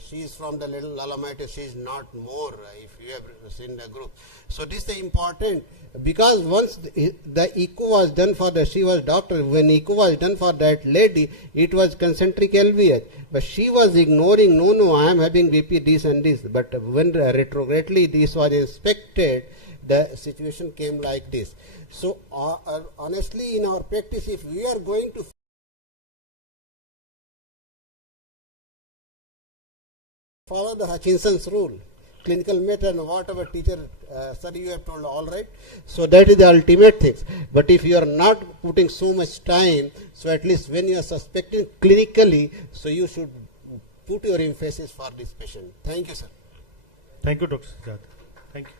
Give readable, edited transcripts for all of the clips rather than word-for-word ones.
she is from the little Alamite, she is not more, if you have seen the group. So this is important, because once the echo was done for the, she was doctor, when echo was done for that lady, it was concentric LVH, but she was ignoring, no, I am having BP this and this, but when retrogradely this was inspected, the situation came like this. So honestly, in our practice, if we are going to follow the Hutchinson's rule, clinical method, and whatever teacher, sir, you have told, all right. So that is the ultimate thing. But if you are not putting so much time, so at least when you are suspecting clinically, so you should put your emphasis for this patient. Thank you, sir. Thank you, Dr. Siddharth. Thank you.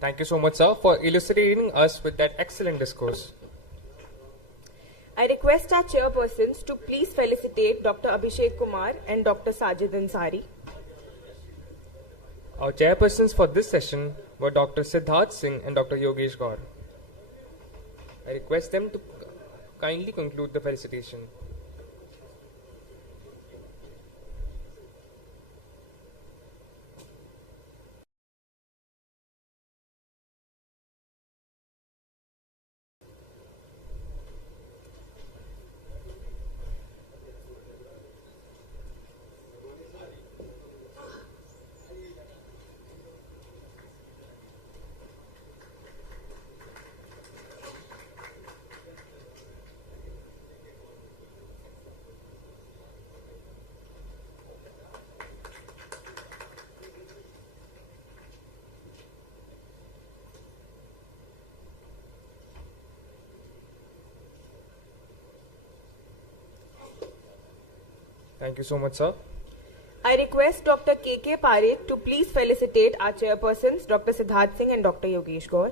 Thank you so much, sir, for illustrating us with that excellent discourse. I request our chairpersons to please felicitate Dr. Abhishek Kumar and Dr. Sajid Ansari. Our chairpersons for this session were Dr. Siddharth Singh and Dr. Yogesh Gaur. I request them to kindly conclude the felicitation. Thank you so much, sir. I request Dr. K.K. Parekh to please felicitate our chairpersons, Dr. Siddharth Singh and Dr. Yogesh Gaur.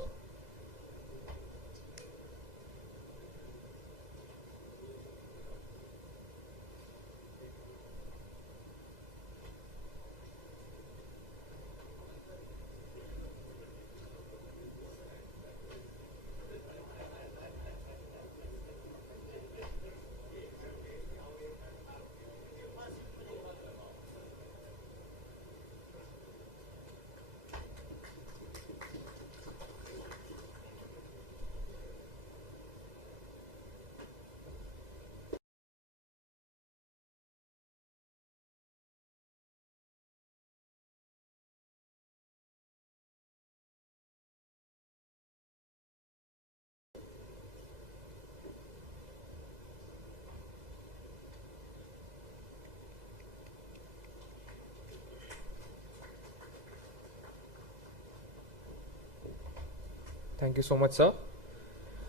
Thank you so much, sir.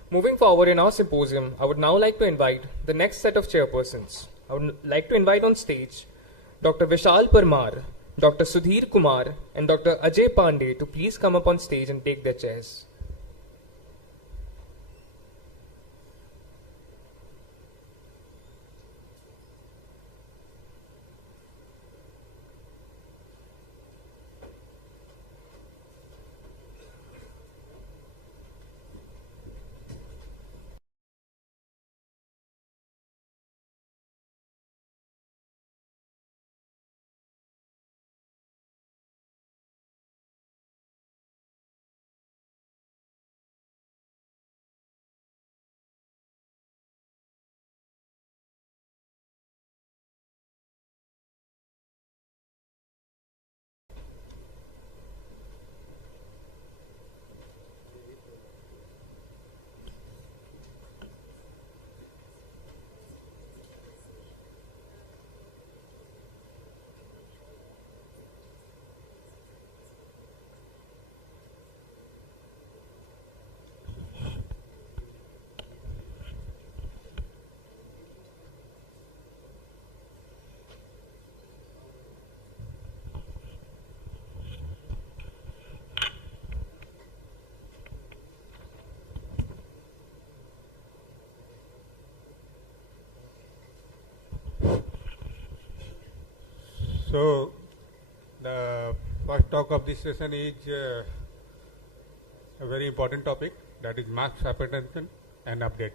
Moving forward in our symposium, I would now like to invite the next set of chairpersons. I would like to invite on stage Dr. Vishal Parmar, Dr. Sudhir Kumar, and Dr. Ajay Pandey to please come up on stage and take their chairs. So, The first talk of this session is a very important topic, that is mass hypertension and update.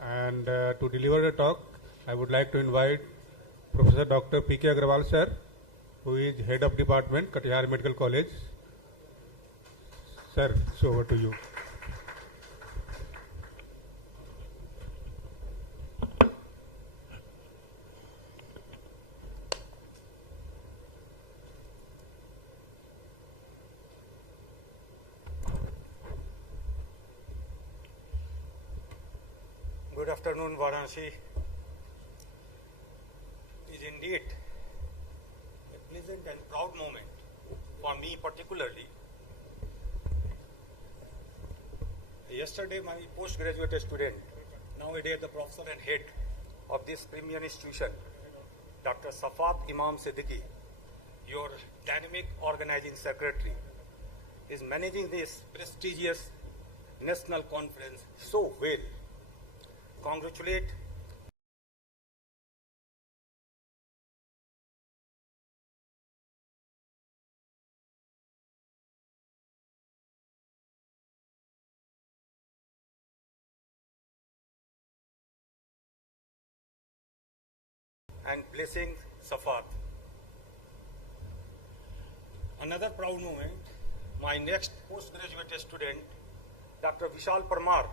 And to deliver the talk, I would like to invite Professor Dr. P.K. Agrawal sir, who is Head of Department, Katihar Medical College. Sir, so over to you. Good afternoon, Varanasi. It is indeed a pleasant and proud moment for me particularly. Yesterday, my postgraduate student, nowadays the professor and head of this premier institution, Dr. Safat Imam Siddiqui, your dynamic organizing secretary, is managing this prestigious national conference so well. Congratulate and blessing Safat. Another proud moment, my next postgraduate student, Dr. Vishal Parmar,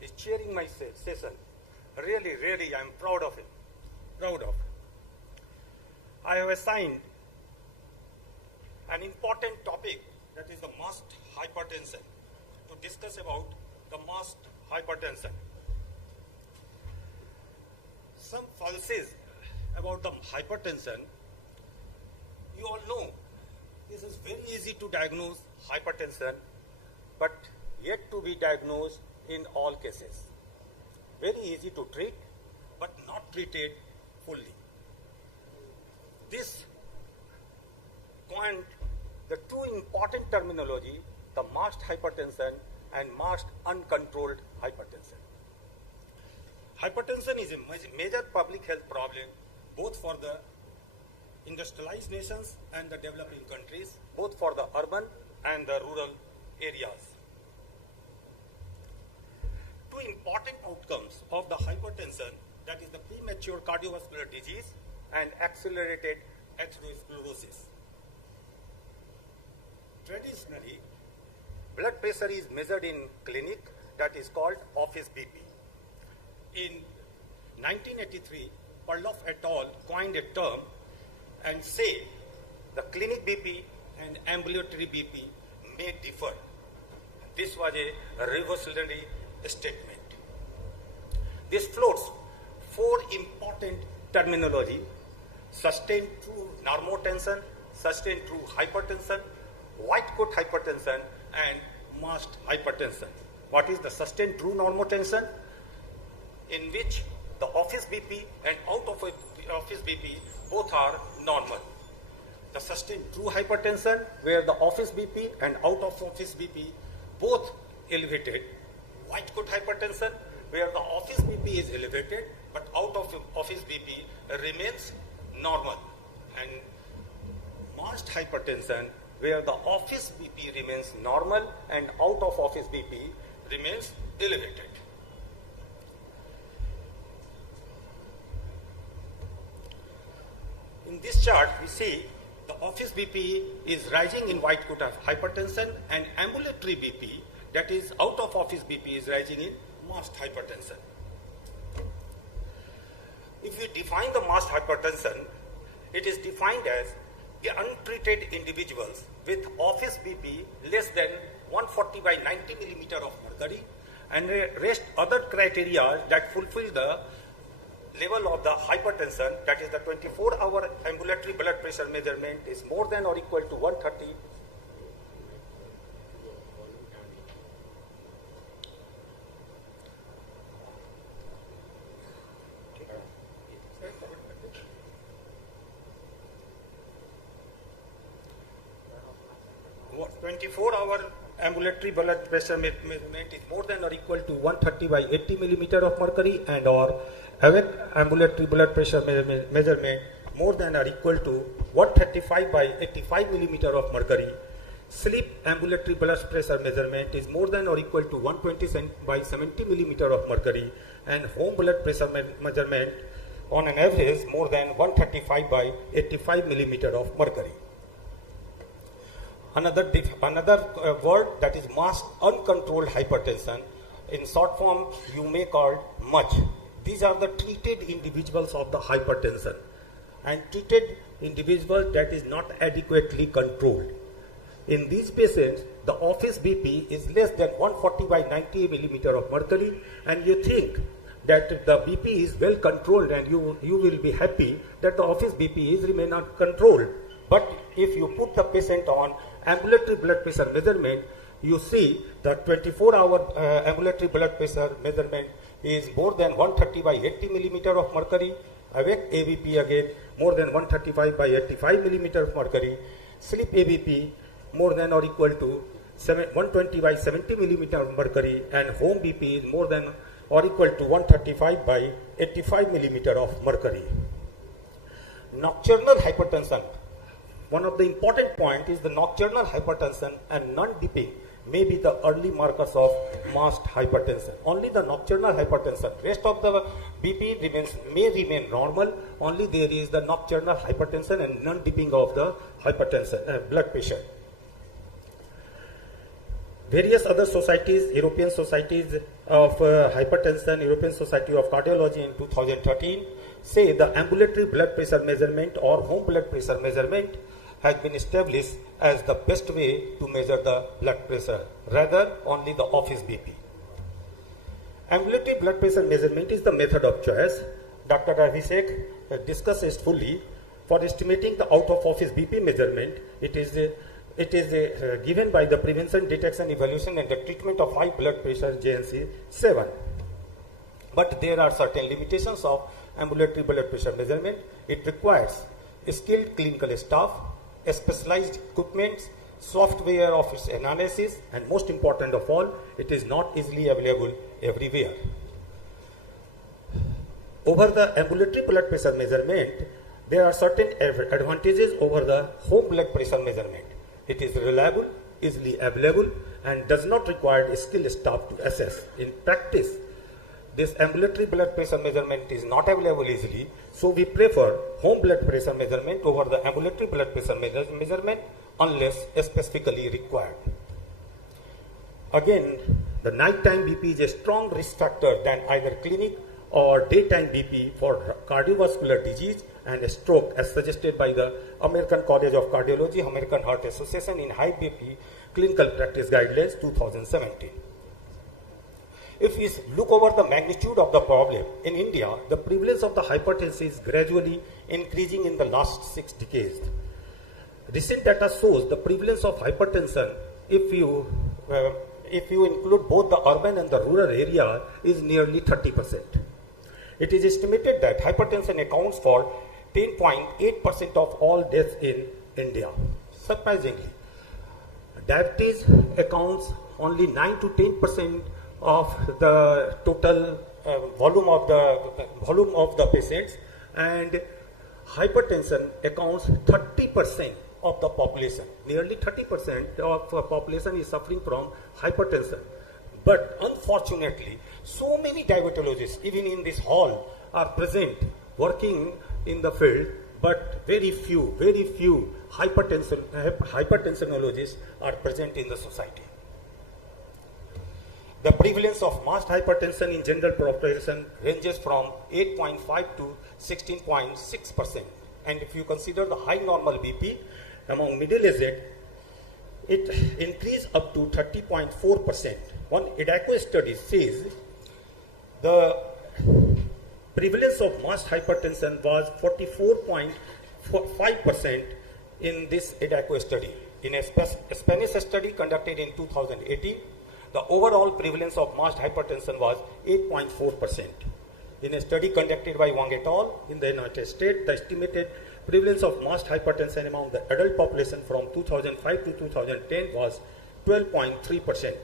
is chairing my session. Really, really, I am proud of him. Proud of. I have assigned an important topic, that is the mast hypertension, to discuss about the mast hypertension. Some falsities about the hypertension. You all know this is very easy to diagnose hypertension, but yet to be diagnosed in all cases. Very easy to treat, but not treated fully. This coined the two important terminology, the mast hypertension and mast uncontrolled hypertension. Hypertension is a major public health problem, both for the industrialized nations and the developing countries, both for the urban and the rural areas. Two important outcomes of the hypertension, that is the premature cardiovascular disease and accelerated atherosclerosis. Traditionally, blood pressure is measured in clinic, that is called office BP. In 1983, Perloff et al. Coined a term and say the clinic BP and ambulatory BP may differ. This was a revolutionary statement. This floats four important terminology: sustained true normotension, sustained true hypertension, white coat hypertension, and mast hypertension. What is the sustained true normotension? In which the office BP and out of office BP both are normal. The sustained true hypertension, where the office BP and out of office BP both elevated. White coat hypertension, where the office BP is elevated but out of office BP remains normal. And mast hypertension, where the office BP remains normal and out of office BP remains elevated. In this chart, we see the office BP is rising in white coat hypertension, and ambulatory BP, that is out of office BP, is rising in mast hypertension. If we define the mast hypertension, it is defined as the untreated individuals with office BP less than 140 by 90 millimeter of mercury, and rest other criteria that fulfill the level of the hypertension, that is the 24-hour ambulatory blood pressure measurement is more than or equal to 130. What 24-hour ambulatory blood pressure measurement is more than or equal to 130 by 80 millimeter of mercury, and or awake ambulatory blood pressure measurement more than or equal to 135 by 85 millimeter of mercury. Sleep ambulatory blood pressure measurement is more than or equal to 120 by 70 millimeter of mercury, and home blood pressure measurement on an average more than 135 by 85 millimeter of mercury. Another word, that is masked uncontrolled hypertension. In short form, you may call MUCH. These are the treated individuals of the hypertension, and treated individuals that is not adequately controlled. In these patients, the office BP is less than 140 by 90 millimeter of mercury, and you think that the BP is well controlled, and you will be happy that the office BP is remain uncontrolled. But if you put the patient on ambulatory blood pressure measurement, you see the 24-hour ambulatory blood pressure measurement is more than 130 by 80 millimeter of mercury. Awake ABP again more than 135 by 85 millimeter of mercury. Sleep ABP more than or equal to 120 by 70 millimeter of mercury, and home BP is more than or equal to 135 by 85 millimeter of mercury. Nocturnal hypertension. One of the important points is the nocturnal hypertension and non-dipping may be the early markers of masked hypertension. Only the nocturnal hypertension. Rest of the BP may remain normal. Only there is the nocturnal hypertension and non-dipping of the hypertension blood pressure. Various other societies, European societies of hypertension, European Society of Cardiology in 2013, say the ambulatory blood pressure measurement or home blood pressure measurement has been established as the best way to measure the blood pressure, rather only the office BP. Ambulatory blood pressure measurement is the method of choice. Dr. Abhishek discussed it fully. For estimating the out-of-office BP measurement, it is given by the Prevention, Detection, Evaluation and the Treatment of High Blood Pressure JNC 7. But there are certain limitations of ambulatory blood pressure measurement. It requires skilled clinical staff, specialized equipment, software of its analysis, and most important of all, it is not easily available everywhere. Over the ambulatory blood pressure measurement, there are certain advantages over the home blood pressure measurement. It is reliable, easily available, and does not require skilled staff to assess. In practice, this ambulatory blood pressure measurement is not available easily, so we prefer home blood pressure measurement over the ambulatory blood pressure measurement unless specifically required. Again, the nighttime BP is a strong risk factor than either clinic or daytime BP for cardiovascular disease and stroke, as suggested by the American College of Cardiology, American Heart Association in High BP Clinical Practice Guidelines 2017. If we look over the magnitude of the problem, in India, the prevalence of the hypertension is gradually increasing in the last 6 decades. Recent data shows the prevalence of hypertension, if you include both the urban and the rural area, is nearly 30%. It is estimated that hypertension accounts for 10.8% of all deaths in India. Surprisingly, diabetes accounts only 9 to 10% of the total volume of the patients, and hypertension accounts 30% of the population. Nearly 30% of the population is suffering from hypertension. But unfortunately, so many diabetologists, even in this hall, are present working in the field, but very few hypertensionologists are present in the society. The prevalence of masked hypertension in general population ranges from 8.5 to 16.6%. And if you consider the high normal BP among middle-aged, it increased up to 30.4%. One adequate study says the prevalence of masked hypertension was 44.5% in this adequate study. In a Spanish study conducted in 2018, the overall prevalence of masked hypertension was 8.4%. In a study conducted by Wang et al. In the United States, the estimated prevalence of masked hypertension among the adult population from 2005 to 2010 was 12.3%.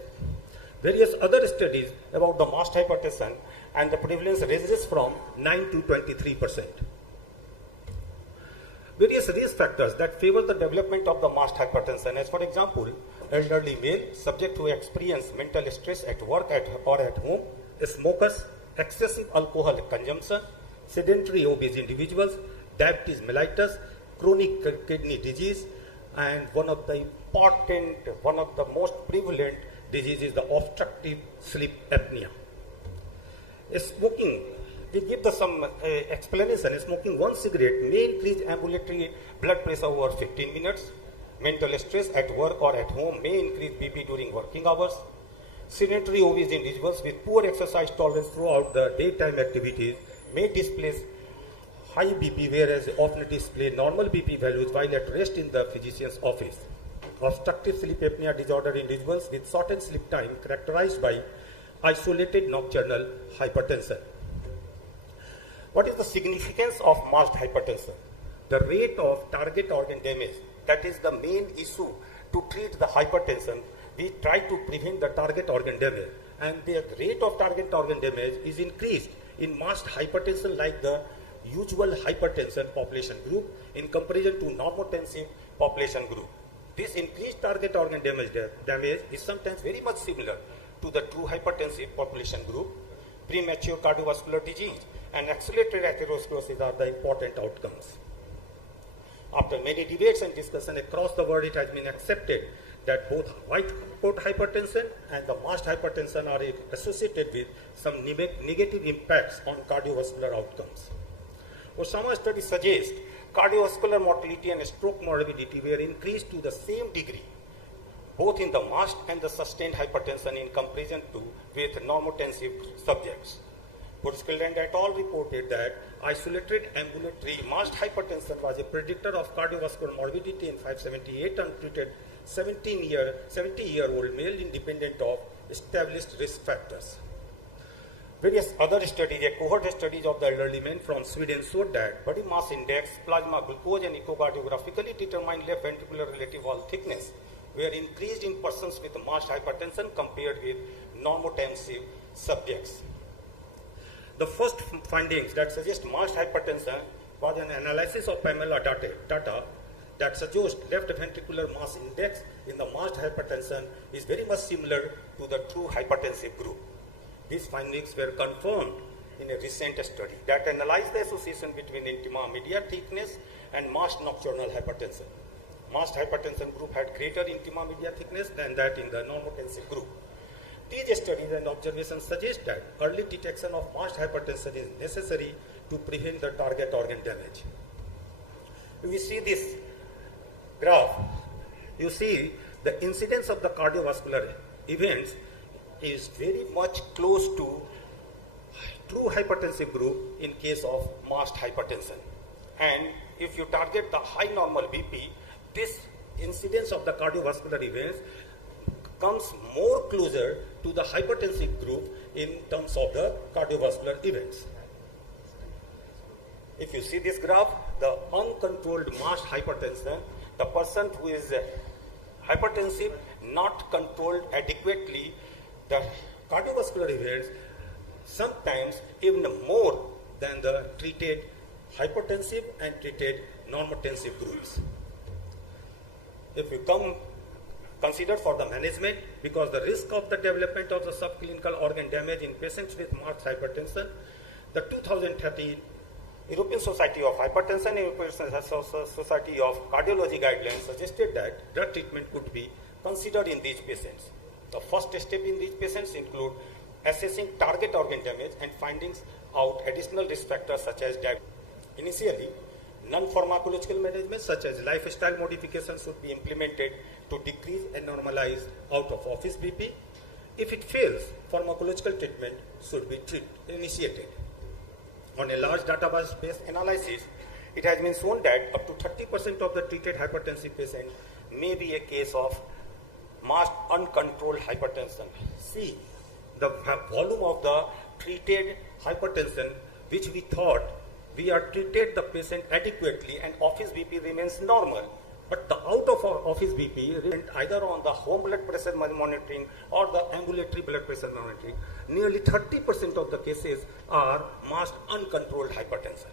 Various other studies about the masked hypertension and the prevalence ranges from 9 to 23%. Various risk factors that favor the development of the MAST hypertension, as for example, elderly male subject to experience mental stress at work or at home, smokers, excessive alcohol consumption, sedentary obese individuals, diabetes mellitus, chronic kidney disease, and one of the most prevalent disease is the obstructive sleep apnea. Smoking, we give some explanation. Smoking one cigarette may increase ambulatory blood pressure over 15 minutes. Mental stress at work or at home may increase BP during working hours. Sedentary obese individuals with poor exercise tolerance throughout the daytime activities may display high BP, whereas often display normal BP values while at rest in the physician's office. Obstructive sleep apnea disorder individuals with shortened sleep time characterized by isolated nocturnal hypertension. What is the significance of MAST hypertension? The rate of target organ damage, that is the main issue to treat the hypertension. We try to prevent the target organ damage, and the rate of target organ damage is increased in MAST hypertension like the usual hypertension population group in comparison to normotensive population group. This increased target organ damage is sometimes very much similar to the true hypertensive population group. Premature cardiovascular disease and accelerated atherosclerosis are the important outcomes. After many debates and discussion across the world, it has been accepted that both white coat hypertension and the MAST hypertension are associated with some negative impacts on cardiovascular outcomes. Osama studies suggest cardiovascular mortality and stroke morbidity were increased to the same degree, both in the MAST and the sustained hypertension in comparison to with normotensive subjects. Purskell and et al. Reported that isolated ambulatory MAST hypertension was a predictor of cardiovascular morbidity in 578 untreated 70-year-old male independent of established risk factors. Various other studies, a cohort studies of the elderly men from Sweden showed that body mass index, plasma glucose, and echocardiographically determined left ventricular relative wall thickness were increased in persons with MAST hypertension compared with normotensive subjects. The first findings that suggest MAST hypertension was an analysis of Pamela data that suggests left ventricular mass index in the MAST hypertension is very much similar to the true hypertensive group. These findings were confirmed in a recent study that analyzed the association between intima media thickness and MAST nocturnal hypertension. MAST hypertension group had greater intima media thickness than that in the normotensive group. These studies and observations suggest that early detection of MAST hypertension is necessary to prevent the target organ damage. If we see this graph, you see the incidence of the cardiovascular events is very much close to true hypertensive group in case of MAST hypertension. And if you target the high normal BP, this incidence of the cardiovascular events comes more closer to the hypertensive group in terms of the cardiovascular events. If you see this graph, the uncontrolled MAST hypertension, the person who is hypertensive not controlled adequately, the cardiovascular events sometimes even more than the treated hypertensive and treated normotensive groups. If you consider for the management, because the risk of the development of the subclinical organ damage in patients with MAST hypertension, the 2013 European Society of Hypertension and European Society of Cardiology guidelines suggested that drug treatment could be considered in these patients. The first step in these patients include assessing target organ damage and finding out additional risk factors such as diabetes. Initially, non-pharmacological management such as lifestyle modifications should be implemented to decrease and normalize out-of-office BP. If it fails, pharmacological treatment should be initiated. On a large database-based analysis, it has been shown that up to 30% of the treated hypertensive patients may be a case of MAST uncontrolled hypertension. See the volume of the treated hypertension, which we thought we are treated the patient adequately and office BP remains normal, but the out-of-office BP remains either on the home blood pressure monitoring or the ambulatory blood pressure monitoring. Nearly 30% of the cases are MAST uncontrolled hypertension.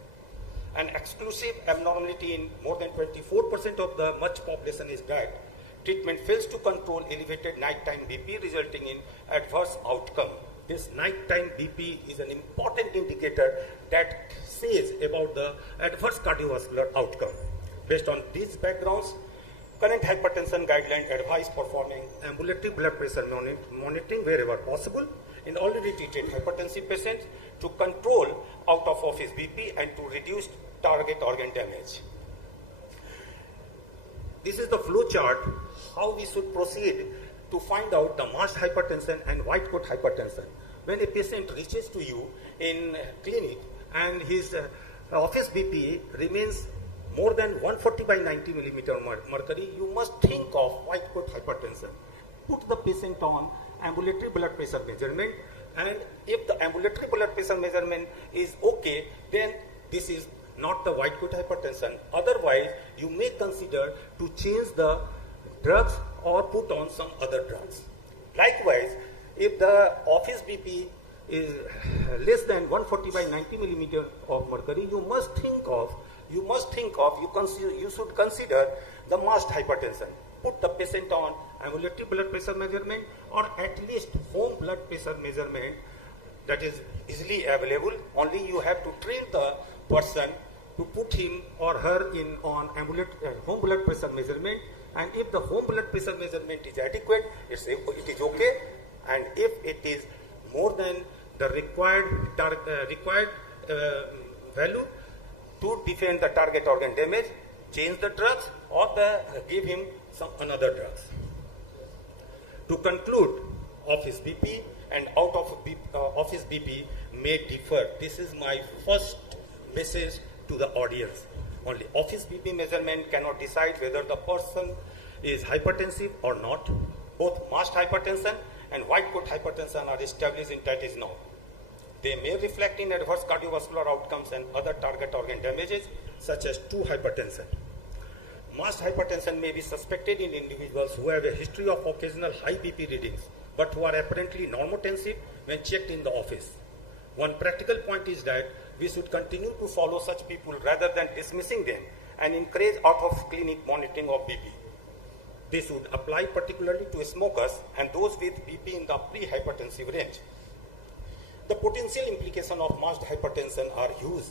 An exclusive abnormality in more than 24% of the much population is that treatment fails to control elevated nighttime BP, resulting in adverse outcome. This nighttime BP is an important indicator that says about the adverse cardiovascular outcome. Based on these backgrounds, current hypertension guideline advise performing ambulatory blood pressure monitoring wherever possible in already treated hypertensive patients to control out of office BP and to reduce target organ damage. This is the flow chart how we should proceed to find out the MASH hypertension and white coat hypertension. When a patient reaches to you in clinic and his office BP remains more than 140 by 90 millimeter mercury, you must think of white coat hypertension. Put the patient on ambulatory blood pressure measurement, and if the ambulatory blood pressure measurement is okay, then this is not the white coat hypertension. Otherwise, you may consider to change the drugs or put on some other drugs. Likewise, if the office BP is less than 140 by 90 millimeter of mercury, you should consider the MASH hypertension. Put the patient on ambulatory blood pressure measurement or at least home blood pressure measurement that is easily available. Only you have to train the person to put him or her in on home blood pressure measurement, and if the home blood pressure measurement is adequate, it is okay, and if it is more than the required value to defend the target organ damage, change the drugs or give him some another drugs. To conclude, office BP and out of office BP may differ. This is my first message to the audience. Only office BP measurement cannot decide whether the person is hypertensive or not. Both MASH hypertension and white coat hypertension are established in TATIS now. They may reflect in adverse cardiovascular outcomes and other target organ damages, such as true hypertension. MASH hypertension may be suspected in individuals who have a history of occasional high BP readings, but who are apparently normotensive when checked in the office. One practical point is that we should continue to follow such people rather than dismissing them and encourage out-of-clinic monitoring of BP. This would apply particularly to smokers and those with BP in the pre-hypertensive range. The potential implications of MASH hypertension are huge,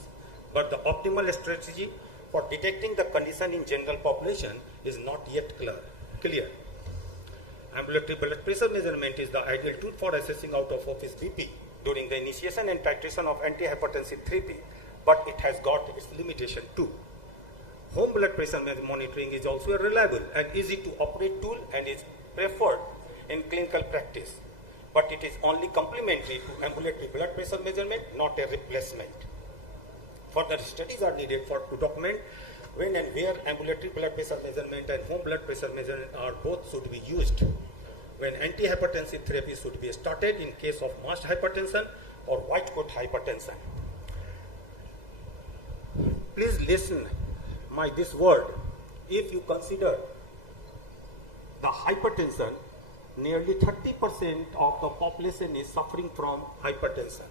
but the optimal strategy for detecting the condition in general population is not yet clear. Ambulatory blood pressure measurement is the ideal tool for assessing out-of-office BP during the initiation and titration of antihypertensive therapy, but it has got its limitation too. Home blood pressure monitoring is also a reliable and easy to operate tool and is preferred in clinical practice, but it is only complementary to ambulatory blood pressure measurement, not a replacement. Further studies are needed to document when and where ambulatory blood pressure measurement and home blood pressure measurement are both should be used, when antihypertensive therapy should be started in case of MASH hypertension or white coat hypertension. Please listen this word. If you consider the hypertension, nearly 30% of the population is suffering from hypertension,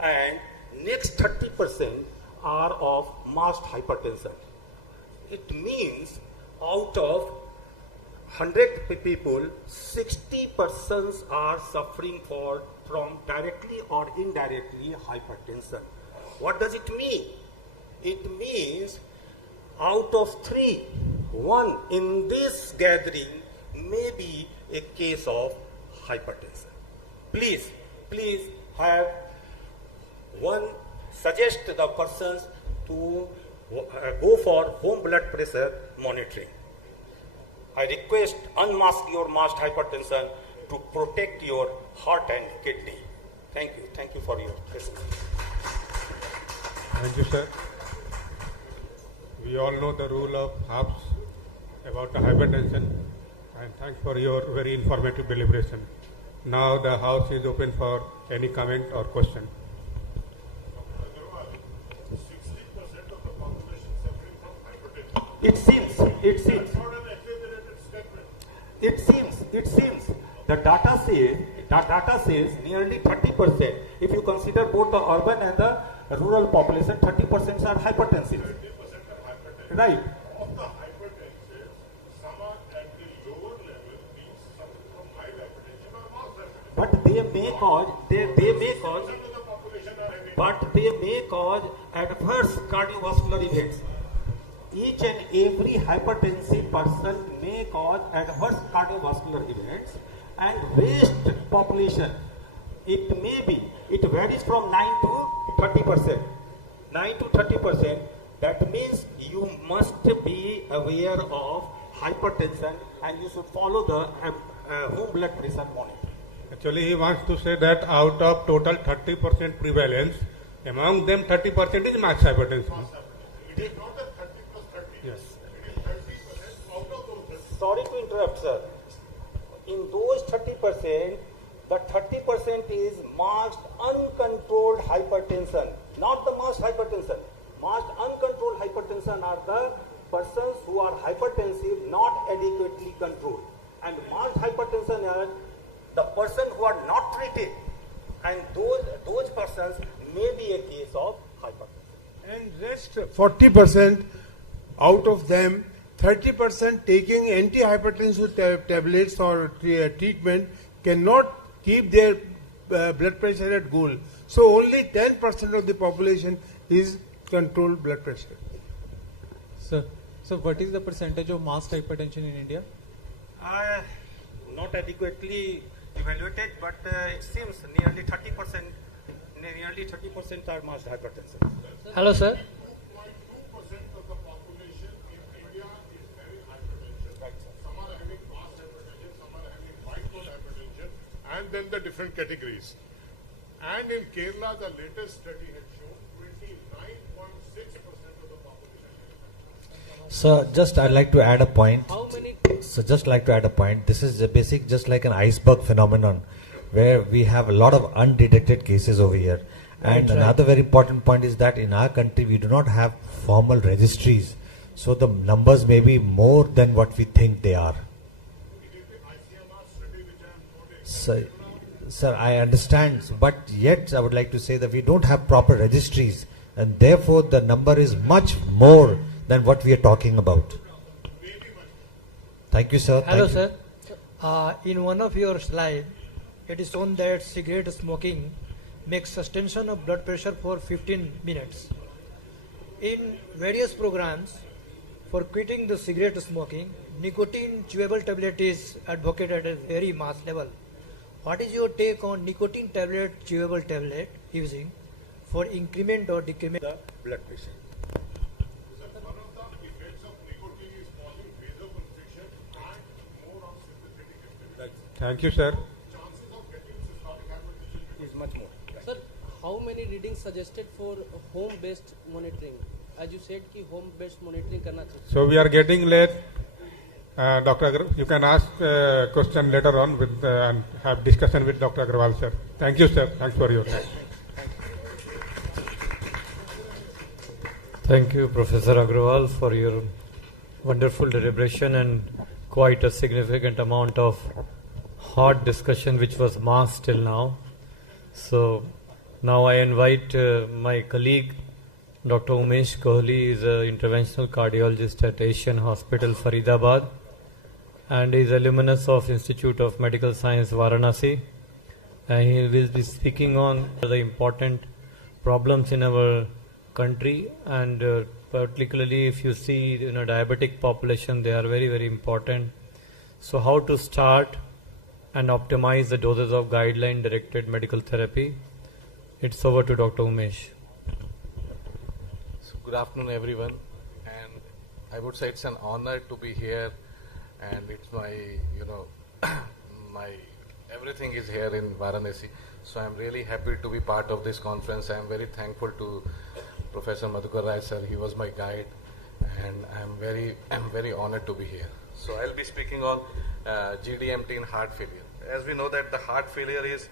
and next 30% are of MASH hypertension. It means out of 100 people, 60 persons are suffering from directly or indirectly hypertension. What does it mean? It means out of 3, 1 in this gathering may be a case of hypertension. Please have one, suggest the persons to go for home blood pressure monitoring. I request unmask your MASH hypertension to protect your heart and kidney. Thank you for your listening. Thank you, sir. We all know the rule of halves about the hypertension, and thanks for your very informative deliberation. Now the house is open for any comment or question. It seems. The data says nearly 30%. If you consider both the urban and the rural population, 30% are hypertensive. Right. Of the hypertensive, some are at the lower level, means suffering from high hypertension or mass hypertension. But they may cause, they may cause adverse cardiovascular events. Each and every hypertensive person may cause adverse cardiovascular events, and rest population, it varies from 9 to 30%. 9 to 30%, that means you must be aware of hypertension and you should follow the home blood pressure monitor. Actually, he wants to say that out of total 30% prevalence, among them 30% is mass hypertension. It is not a 30 plus 30. Yes. It is 30% out of those 30. Sorry to interrupt, sir. In those 30%, the 30% is masked uncontrolled hypertension, not the masked hypertension. Masked uncontrolled hypertension are the persons who are hypertensive, not adequately controlled. And masked hypertension are the person who are not treated. And those persons may be a case of hypertension. And rest 40% out of them, 30% taking antihypertensive tablets or treatment cannot keep their blood pressure at goal. So only 10% of the population is controlled blood pressure. Sir, so what is the percentage of masked hypertension in India? Not adequately evaluated, but it seems nearly 30%. Nearly 30% are masked hypertension. Hello, sir. 2.2% of the population in India is having hypertension. Right, sir. Some are having mass hypertension, some are having mild hypertension, and then the different categories. And in Kerala, the latest study had shown 29.6% of the population. So just I'd like to add a point. How many? So just like to add a point. This is a basic, just like an iceberg phenomenon, where we have a lot of undetected cases over here. And Right. another very important point is that in our country we do not have formal registries. So the numbers may be more than what we think they are. Sir, I understand, but yet I would like to say that we don't have proper registries, and therefore the number is much more than what we are talking about. Thank you, sir. Hello, Thank you. sir. In one of your slides, it is shown that cigarette smoking makes suspension of blood pressure for 15 minutes. In various programs for quitting the cigarette smoking, nicotine chewable tablet is advocated at a very mass level. What is your take on nicotine tablet, chewable tablet using for increment or decrement The blood pressure. One of the effects of nicotine is causing vasoconstriction and more on sympathetic activity. Thank you, sir. Chances of getting systolic hypertension Is much more. Sir, how many readings suggested for home-based monitoring? As you said, कि home-based monitoring करना चाहिए. So we are getting late. Dr. Agrawal, you can ask question later on with and have discussion with Dr. Agrawal, sir. Thank you, sir. Thanks for your time. Thank you, Professor Agrawal, for your wonderful deliberation and quite a significant amount of hot discussion which was masked till now. So now I invite my colleague, Dr. Umesh Kohli, is an interventional cardiologist at Asian Hospital, Faridabad, and is alumnus of Institute of Medical Science, Varanasi. And he will be speaking on the important problems in our country, and particularly if you see in a diabetic population, they are very, very important. So how to start and optimize the doses of guideline directed medical therapy. It's over to Dr. Umesh. So good afternoon, everyone, and I would say it's an honor to be here, and it's my, my everything is here in Varanasi. So I'm really happy to be part of this conference. I'm very thankful to Professor Madhukar Rai sir. He was my guide, and I'm very honored to be here. So I'll be speaking on GDMT in heart failure. As we know that the heart failure is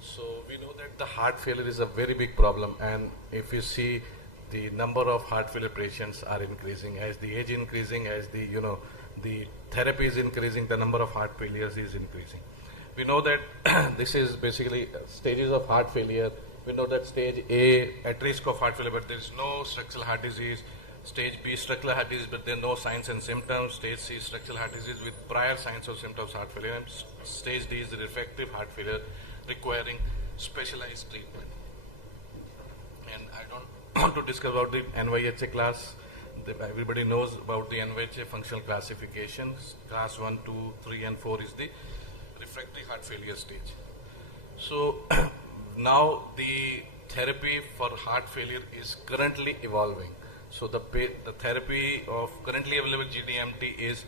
so we know that the heart failure is a very big problem, and if you see, the number of heart failure patients are increasing as the age increasing, as the the therapy is increasing, the number of heart failures is increasing. we know that this is basically stages of heart failure. We know that stage A at risk of heart failure, but there is no structural heart disease. Stage B, structural heart disease, but there are no signs and symptoms. Stage C, structural heart disease with prior signs or symptoms of heart failure. And stage D is refractive heart failure requiring specialized treatment. And I don't want to discuss about the NYHA class. Everybody knows about the NYHA functional classification. Class 1, 2, 3 and 4 is the refractory heart failure stage. So now the therapy for heart failure is currently evolving. So the therapy of currently available GDMT is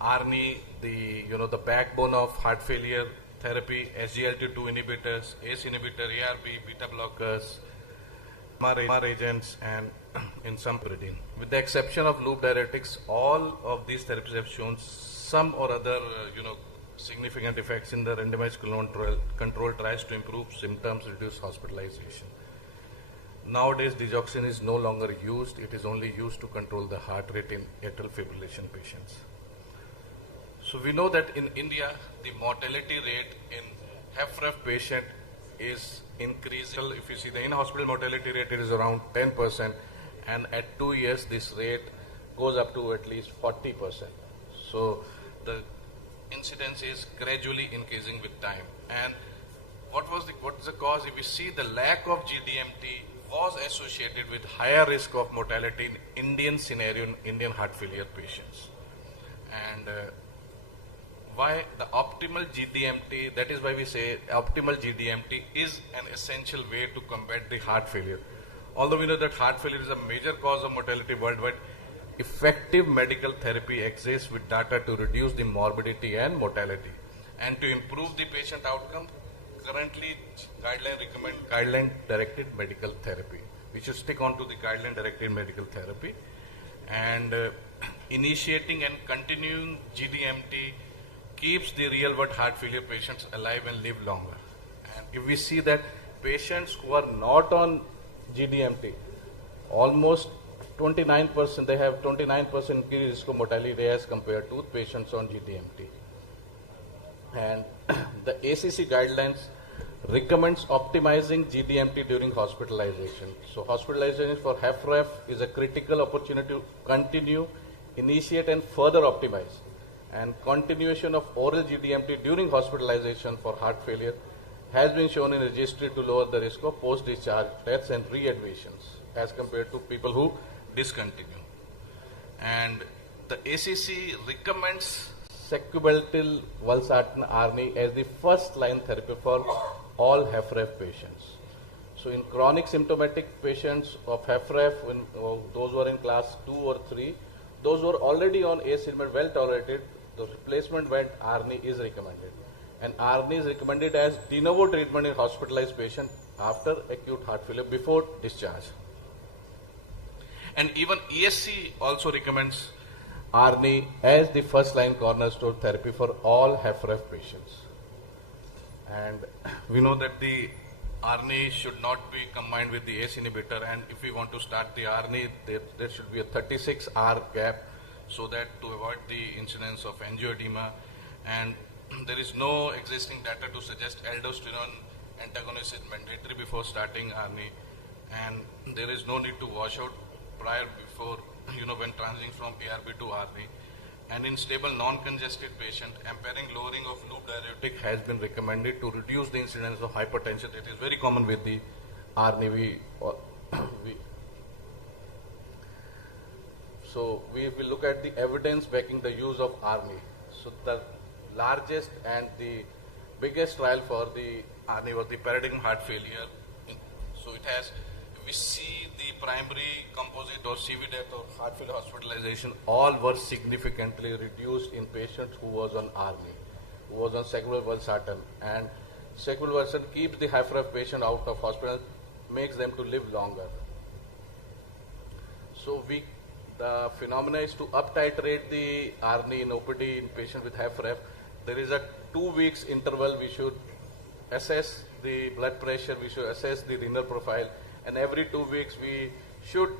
ARNI, the backbone of heart failure therapy, SGLT2 inhibitors, ACE inhibitor, ARB, beta blockers, MR agents, and in some pyridine. With the exception of loop diuretics, all of these therapies have shown some or other, significant effects in the randomized control trials to improve symptoms, reduce hospitalization. Nowadays, digoxin is no longer used. It is only used to control the heart rate in atrial fibrillation patients. So we know that in India, the mortality rate in HFrEF patient is increasing. If you see the in-hospital mortality rate, it is around 10%, and at 2 years, this rate goes up to at least 40%. So the incidence is gradually increasing with time. And what is the cause? If we see the lack of GDMT was associated with higher risk of mortality in Indian scenario in Indian heart failure patients. And why the optimal GDMT, that is why we say optimal GDMT is an essential way to combat the heart failure. Although we know that heart failure is a major cause of mortality worldwide, effective medical therapy exists with data to reduce the morbidity and mortality. And to improve the patient outcome, currently guideline recommend guideline directed medical therapy. We should stick on to the guideline directed medical therapy, and initiating and continuing GDMT keeps the real world heart failure patients alive and live longer. And if we see that patients who are not on GDMT, almost 29%, they have 29% increased risk of mortality as compared to patients on GDMT. And the ACC guidelines recommends optimizing GDMT during hospitalization. So hospitalization for HFrEF is a critical opportunity to continue, initiate and further optimize. And continuation of oral GDMT during hospitalization for heart failure has been shown in registry to lower the risk of post-discharge deaths and readmissions as compared to people who discontinue. And the ACC recommends sacubitril valsartan ARNI as the first line therapy for all HFrEF patients. So in chronic symptomatic patients of HFrEF, those who are in class 2 or 3, those who are already on ACE inhibitor well tolerated, the replacement with ARNI is recommended. And ARNI is recommended as de novo treatment in hospitalized patient after acute heart failure before discharge. And even ESC also recommends ARNI as the first line cornerstone therapy for all HFrEF patients. And we know that the ARNI should not be combined with the ACE inhibitor, and if we want to start the ARNI, there should be a 36-hour gap so that to avoid the incidence of angioedema. And there is no existing data to suggest aldosterone antagonist is mandatory before starting ARNI, and there is no need to wash out prior before, when transitioning from ARB to ARNI. And in stable non-congested patient, impairing lowering of loop diuretic has been recommended to reduce the incidence of hypertension. That is very common with the ARNI. So we will look at the evidence backing the use of ARNI. So the largest and the biggest trial for the ARNI was the paradigm heart failure. So it has, we see the primary composite or CV death or heart failure hospitalization, all were significantly reduced in patients who was on ARNI, who was on sacubitril valsartan. And sacubitril valsartan keeps the HFrEF patient out of hospital, makes them to live longer. So the phenomena is to up titrate the ARNI in OPD in patient with HFrEF. There is a 2 weeks interval. We should assess the blood pressure, we should assess the renal profile, and every 2 weeks we should,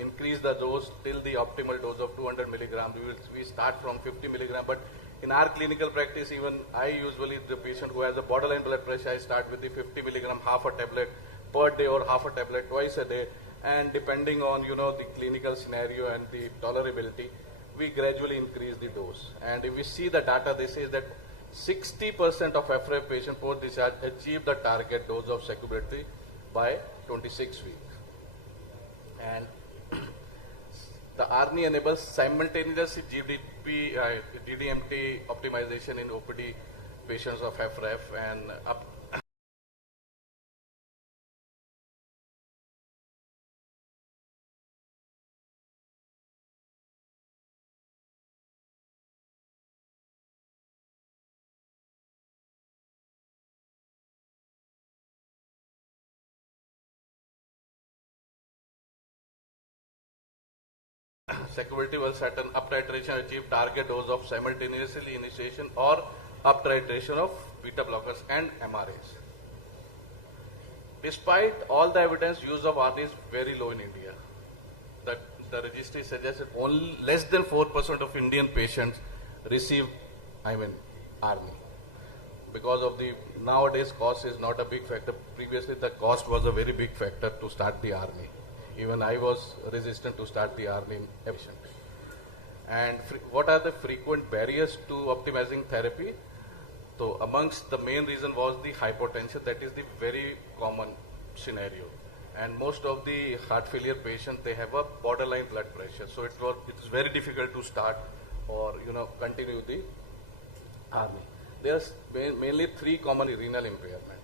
increase the dose till the optimal dose of 200 milligram. We start from 50 milligram, but in our clinical practice, even I usually, the patient who has a borderline blood pressure, I start with the 50 milligram, half a tablet per day or half a tablet twice a day. And depending on, the clinical scenario and the tolerability, we gradually increase the dose. And if we see the data, they say that 60% of FRF patients post-discharge achieve the target dose of sacubitril by 26 weeks. And the ARNI enables simultaneous GDMT optimization in OPD patients of FRF and sacubitril valsartan up titration achieve target dose of simultaneously initiation or up titration of beta blockers and MRAs. Despite all the evidence, use of ARNI is very low in India. The registry suggests that only less than 4% of Indian patients receive, ARNI. Because of the nowadays cost is not a big factor. Previously the cost was a very big factor to start the ARNI. Even I was resistant to start the ARNI in patient. And what are the frequent barriers to optimizing therapy? So amongst the main reason was the hypotension. That is the very common scenario. And most of the heart failure patients, they have a borderline blood pressure. So it is very difficult to start or continue the ARNI. There are mainly three common renal impairment.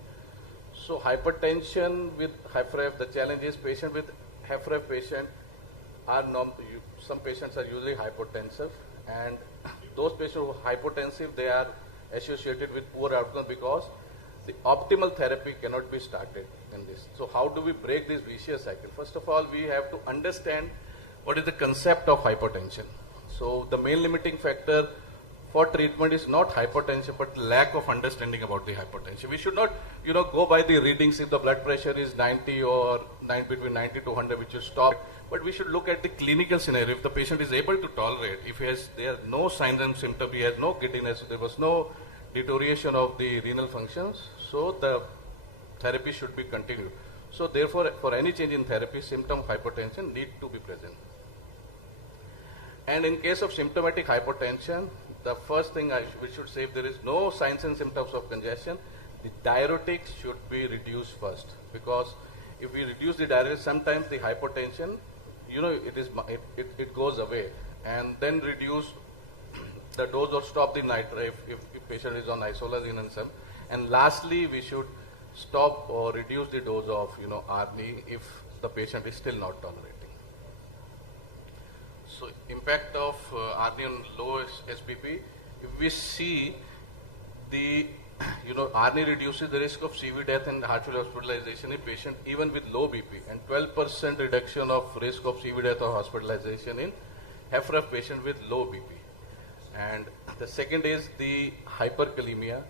So hypertension with HFrEF, the challenge is patient with HFrEF patient are some patients are usually hypotensive, and those patients who are hypotensive, they are associated with poor outcome because the optimal therapy cannot be started in this. So how do we break this vicious cycle? First of all, we have to understand what is the concept of hypertension. So the main limiting factor for treatment is not hypertension, but lack of understanding about the hypertension. We should not, go by the readings. If the blood pressure is 90 or between 90 to 100, we should stop. But we should look at the clinical scenario. If the patient is able to tolerate, if there are no signs and symptoms, he has no giddiness, there was no deterioration of the renal functions, so the therapy should be continued. So therefore, for any change in therapy, symptom of hypertension need to be present. And in case of symptomatic hypertension, the first thing we should say, if there is no signs and symptoms of congestion, the diuretics should be reduced first. Because if we reduce the diuretics, sometimes the hypertension, it goes away. And then reduce the dose or stop the nitro if patient is on isolazine and some. And lastly, we should stop or reduce the dose of ARNI if the patient is still not tolerating. So impact of ARNI on low SBP, if we see the ARNI reduces the risk of CV death and heart failure hospitalization in patient even with low BP, and 12% reduction of risk of CV death or hospitalization in HFrEF patient with low BP. And the second is the hyperkalemia.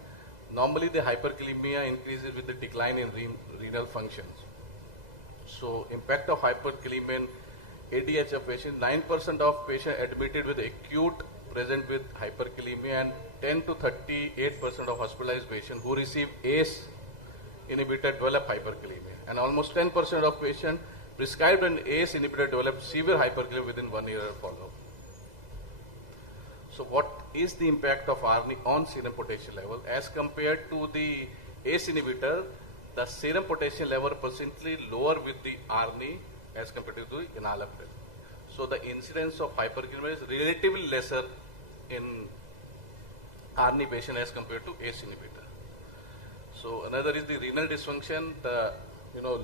Normally the hyperkalemia increases with the decline in renal functions. So impact of hyperkalemia in ADHF patient, 9% of patients admitted with acute present with hyperkalemia, and 10 to 38% of hospitalized patients who receive ACE inhibitor develop hyperkalemia, and almost 10% of patients prescribed an ACE inhibitor develop severe hyperkalemia within 1 year follow-up. So what is the impact of ARNI on serum potassium level as compared to the ACE inhibitor? The serum potassium level percently lower with the ARNI as compared to the enalapril. So the incidence of hyperkalemia is relatively lesser in ARNI patient as compared to ACE inhibitor. So another is the renal dysfunction. The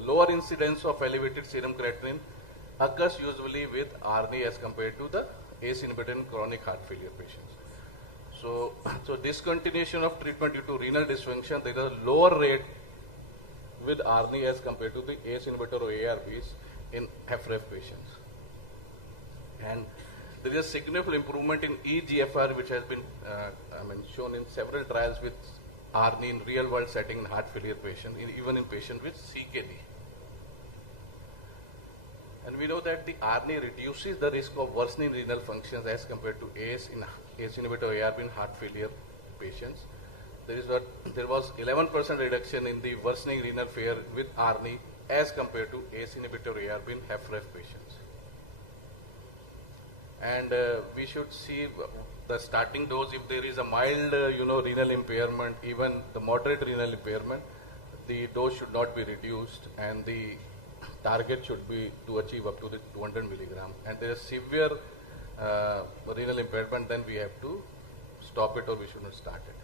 lower incidence of elevated serum creatinine occurs usually with ARNI as compared to the ACE inhibitor in chronic heart failure patients. So discontinuation of treatment due to renal dysfunction, there is a lower rate with ARNI as compared to the ACE inhibitor or ARBs in HFrEF patients. And there is a significant improvement in eGFR, which has been shown in several trials with ARNI in real world setting in heart failure patients, even in patients with CKD. And we know that the ARNI reduces the risk of worsening renal functions as compared to ACE inhibitor ARB in heart failure patients. There was 11% reduction in the worsening renal failure with ARNI as compared to ACE inhibitor ARB in HFrEF patients. And we should see the starting dose. If there is a mild, renal impairment, even the moderate renal impairment, the dose should not be reduced, and the target should be to achieve up to the 200 milligram. And there is severe renal impairment, then we have to stop it or we should not start it.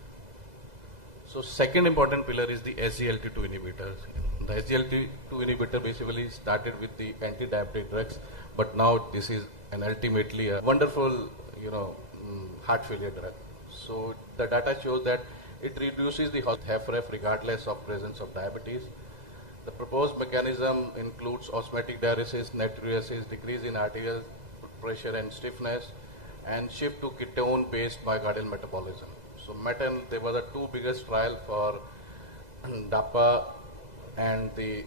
So second important pillar is the SGLT2 inhibitors. The SGLT2 inhibitor basically started with the anti-diabetic drugs, but now this is an ultimately a wonderful, heart failure drug. So the data shows that it reduces the HFrEF regardless of presence of diabetes. The proposed mechanism includes osmotic diuresis, natriuresis, decrease in arterial pressure and stiffness, and shift to ketone-based myocardial metabolism. So there were the two biggest trials for DAPA, and the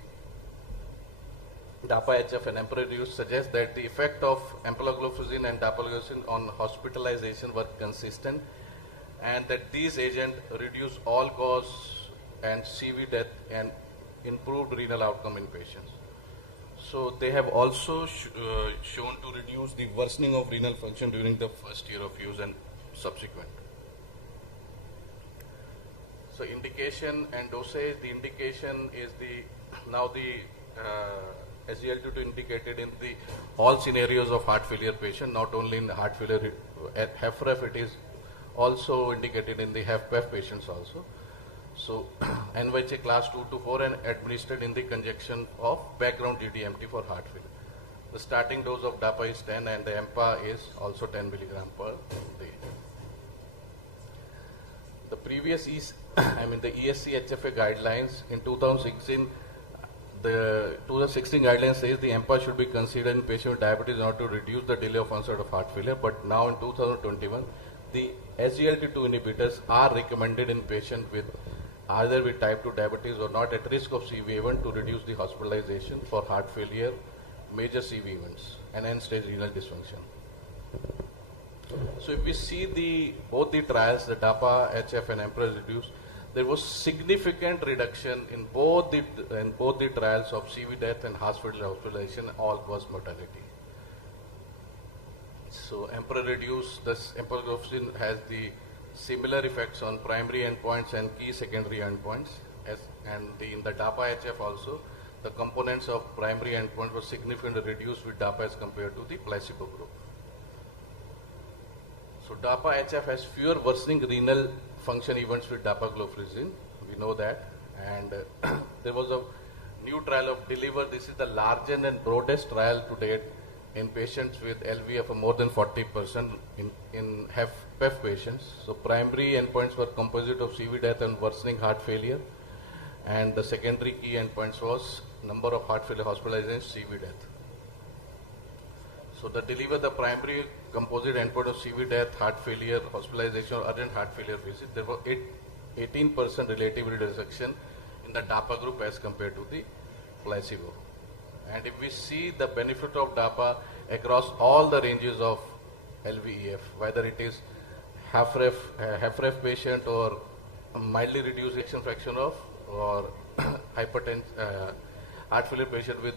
DAPA-HF and EMPEROR suggest that the effect of empagliflozin and dapagliflozin on hospitalization were consistent, and that these agents reduce all-cause and CV death and improved renal outcome in patients. So they have also shown to reduce the worsening of renal function during the first year of use and subsequent. So indication and dosage. The indication is now the SGLT2 indicated in the all scenarios of heart failure patient, not only in the heart failure at HFrEF, it is also indicated in the HFpEF patients also. So NYHA class 2 to 4 and administered in the conjunction of background GDMT for heart failure. The starting dose of DAPA is 10 and the EMPA is also 10 milligram per day. The previous the ESC HFA guidelines in 2016, the 2016 guidelines says the EMPA should be considered in patients with diabetes in order to reduce the delay of onset of heart failure, but now in 2021, the SGLT2 inhibitors are recommended in patients with either with type 2 diabetes or not at risk of CV event to reduce the hospitalization for heart failure, major CV events, and end-stage renal dysfunction. So if we see both the trials, the DAPA, HF and EMPEROR reduced, there was significant reduction in both the trials of CV death and hospitalization, all-cause mortality. So EMPEROR reduced, this empagliflozin has the similar effects on primary endpoints and key secondary endpoints, in the DAPA HF also, the components of primary endpoint were significantly reduced with DAPA as compared to the placebo group. So DAPA HF has fewer worsening renal function events with dapagliflozin, we know that, and there was a new trial of DELIVER. This is the largest and broadest trial to date in patients with LV of more than 40% in HFpEF patients. So primary endpoints were composite of CV death and worsening heart failure, and the secondary key endpoints was number of heart failure hospitalizations, CV death. So the DELIVER, the primary composite endpoint of CV death, heart failure, hospitalization, or urgent heart failure visit, there were 18% relative reduction in the DAPA group as compared to the placebo. And if we see the benefit of DAPA across all the ranges of LVEF, whether it is HFrEF patient or mildly reduced ejection fraction or hypertension, heart failure patient with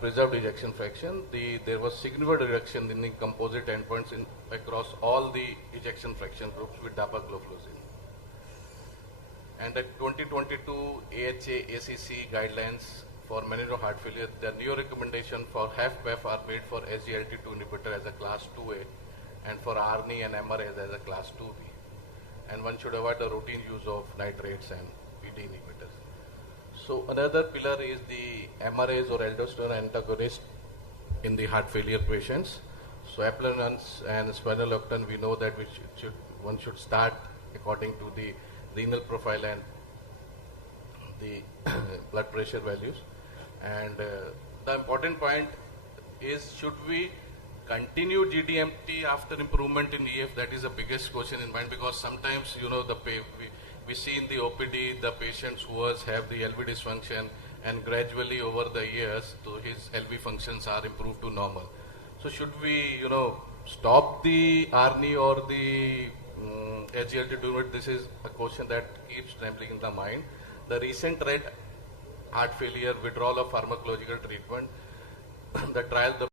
preserved ejection fraction, there was significant reduction in the composite endpoints across all the ejection fraction groups with dapagliflozin. And the 2022 AHA ACC guidelines for meningeal heart failure, the new recommendation for HFpEF are made for SGLT2 inhibitor as a class 2A and for ARNI and MRAs as a class 2B. And one should avoid the routine use of nitrates and PD inhibitors. So another pillar is the MRAs or aldosterone antagonist in the heart failure patients. So eplerenone and spironolactone, we know that one should start according to the renal profile and the blood pressure values. And the important point is, should we continue GDMT after improvement in EF? That is the biggest question in mind, because sometimes we see in the OPD the patients who have the LV dysfunction and gradually over the years, so his LV functions are improved to normal. So should we, stop the ARNI or the SGLT2? This is a question that keeps trembling in the mind. The recent red heart failure, withdrawal of pharmacological treatment, the trial, the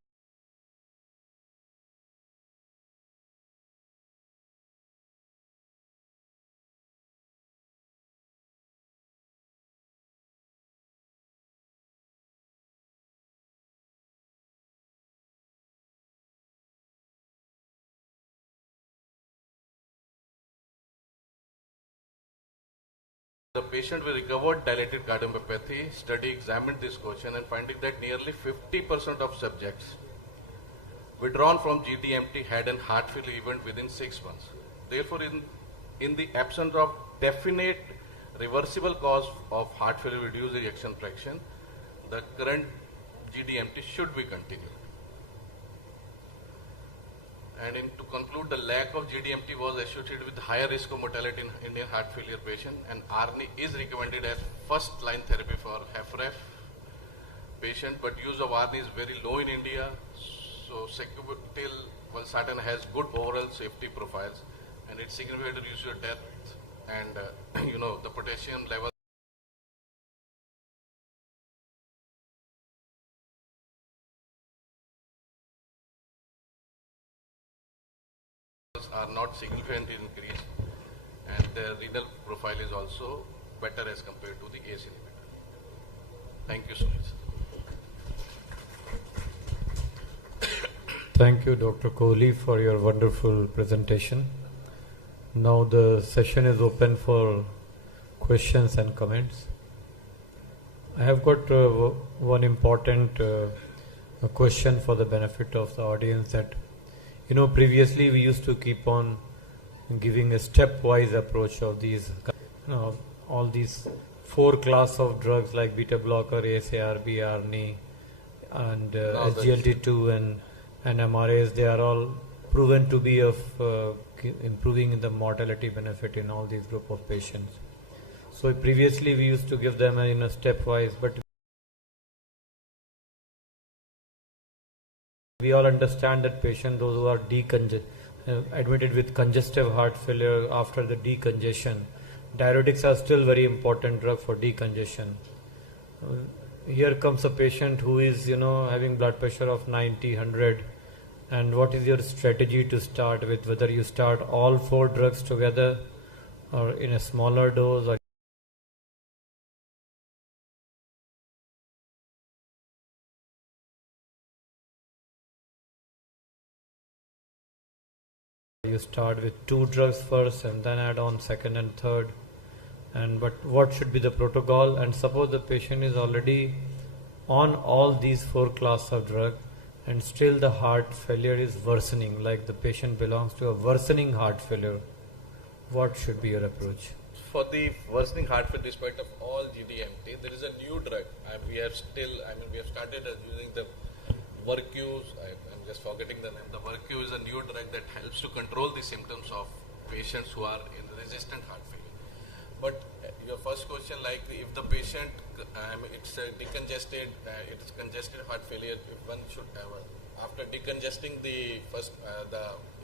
patient with recovered dilated cardiomyopathy study examined this question and finding that nearly 50% of subjects withdrawn from GDMT had an heart failure event within 6 months. Therefore, in the absence of definite reversible cause of heart failure reduced ejection fraction, the current GDMT should be continued. And to conclude, the lack of GDMT was associated with higher risk of mortality in Indian heart failure patient, and ARNI is recommended as first line therapy for HFrEF patient, but use of ARNI is very low in India. So sacubitril valsartan has good overall safety profiles, and it's significantly reduces your death and the potassium level are not significantly increased, and the renal profile is also better as compared to the ACE inhibitor. Thank you so much. Thank you, Dr. Kohli, for your wonderful presentation. Now the session is open for questions and comments. I have got one important question for the benefit of the audience, that previously we used to keep on giving a stepwise approach of these, all these 4 classes of drugs like beta blocker, ACE-ARB, ARNI, and SGLT2 and MRAs. They are all proven to be of improving the mortality benefit in all these group of patients. So previously we used to give them in a stepwise, but we all understand that patients, those who are admitted with congestive heart failure after the decongestion, diuretics are still very important drug for decongestion. Here comes a patient who is, having blood pressure of 90, 100, and what is your strategy to start with? Whether you start all 4 drugs together or in a smaller dose, or you start with 2 drugs first and then add on second and third. But what should be the protocol? And suppose the patient is already on all these 4 classes of drug and still the heart failure is worsening, like the patient belongs to a worsening heart failure, what should be your approach? For the worsening heart failure, despite of all GDMT, there is a new drug. We have started using the Vercu. I'm just forgetting the name. The Vercu is a new drug that helps to control the symptoms of patients who are in resistant heart failure. But your first question, like if the patient, it's decongested, it's congested heart failure, if one should have, after decongesting the first,